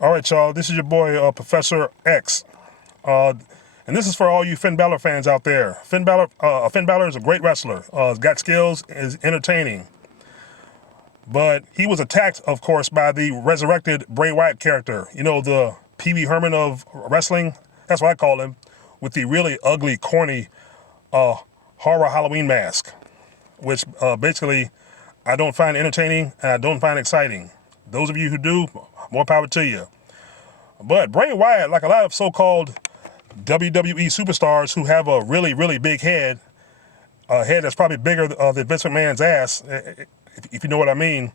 All right, y'all. This is your boy, Professor X. And this is for all you Finn Balor fans out there. Finn Balor is a great wrestler. He's got skills, is entertaining. But he was attacked, of course, by the resurrected Bray Wyatt character. You know, the Pee Wee Herman of wrestling? That's what I call him. With the really ugly, corny horror Halloween mask. Which basically I don't find entertaining and I don't find exciting. Those of you who do, more power to you. But Bray Wyatt, like a lot of so-called WWE superstars who have a really, really big head, a head that's probably bigger than Vince McMahon's ass, if you know what I mean,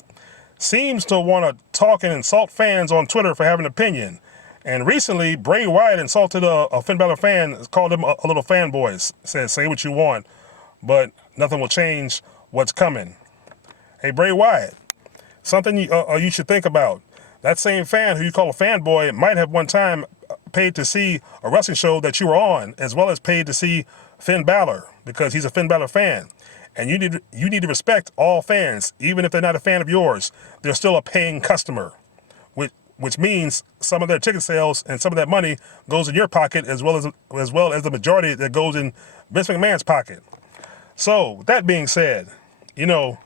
seems to want to talk and insult fans on Twitter for having an opinion. And recently, Bray Wyatt insulted a Finn Balor fan, called him a little fanboy, said, say what you want, but nothing will change what's coming. Hey, Bray Wyatt, something you should think about. That same fan who you call a fanboy might have one time paid to see a wrestling show that you were on, as well as paid to see Finn Balor, because he's a Finn Balor fan. And you need to respect all fans, even if they're not a fan of yours. They're still a paying customer, which means some of their ticket sales and some of that money goes in your pocket, as well as the majority that goes in Vince McMahon's pocket. So, with that being said, you know,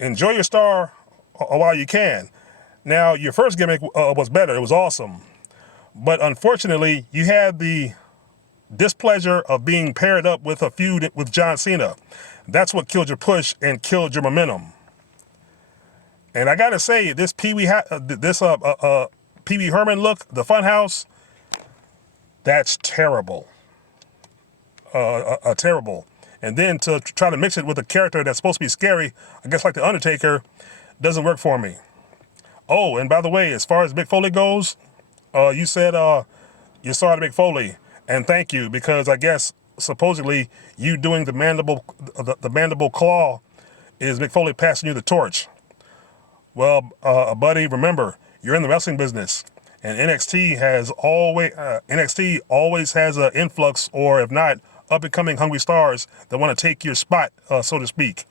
enjoy your star while you can. Now, your first gimmick was better. It was awesome. But unfortunately, you had the displeasure of being paired up with a feud with John Cena. That's what killed your push and killed your momentum. And I gotta say, this Pee Wee Herman look, the Funhouse, that's terrible. Terrible. And then to try to mix it with a character that's supposed to be scary, I guess like The Undertaker, doesn't work for me. Oh, and by the way, as far as Mick Foley goes, you said you're sorry to Mick Foley, and thank you, because I guess supposedly you doing the mandible claw is Mick Foley passing you the torch. Well, buddy, remember, you're in the wrestling business, and NXT always has an influx, or if not, up and coming hungry stars that want to take your spot, so to speak.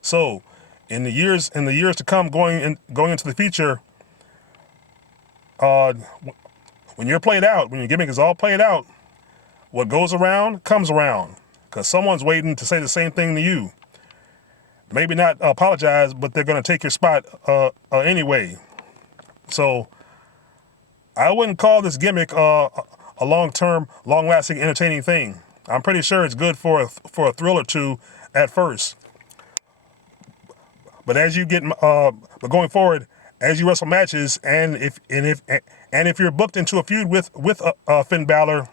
So, in the years to come, going into the future, when you're played out, when your gimmick is all played out, what goes around comes around, because someone's waiting to say the same thing to you. Maybe not apologize, but they're going to take your spot anyway. So I wouldn't call this gimmick a long-term, long-lasting, entertaining thing. I'm pretty sure it's good for a thrill or two at first. But as you get, but going forward, as you wrestle matches, and if you're booked into a feud with Finn Balor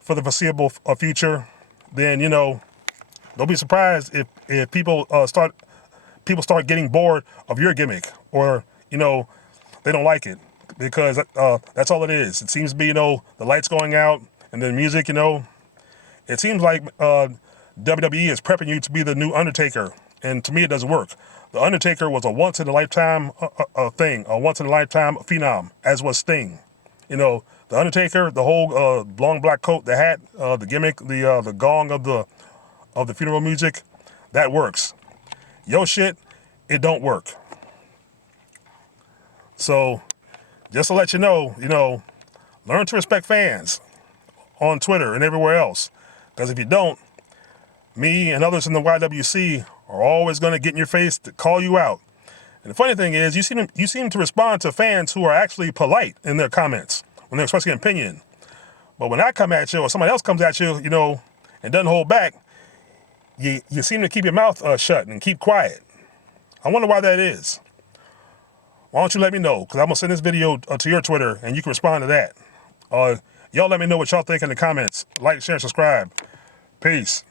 for the foreseeable future, then you know, don't be surprised if people start getting bored of your gimmick, or you know, they don't like it, because that's all it is. It seems to be, you know, the lights going out and the music, you know. It seems like WWE is prepping you to be the new Undertaker, and to me it doesn't work. The Undertaker was a once-in-a-lifetime thing, a once-in-a-lifetime phenom, as was Sting. You know, the Undertaker, the whole long black coat, the hat, the gimmick, the gong of the funeral music, that works. Yo shit, it don't work. So, just to let you know, learn to respect fans on Twitter and everywhere else. Because if you don't, me and others in the YWC are always going to get in your face to call you out. And the funny thing is, you seem to respond to fans who are actually polite in their comments when they're expressing an opinion. But when I come at you, or somebody else comes at you, you know, and doesn't hold back, you seem to keep your mouth shut and keep quiet. I wonder why that is. Why don't you let me know? Because I'm going to send this video to your Twitter, and you can respond to that. Y'all let me know what y'all think in the comments. Like, share, and subscribe. Peace.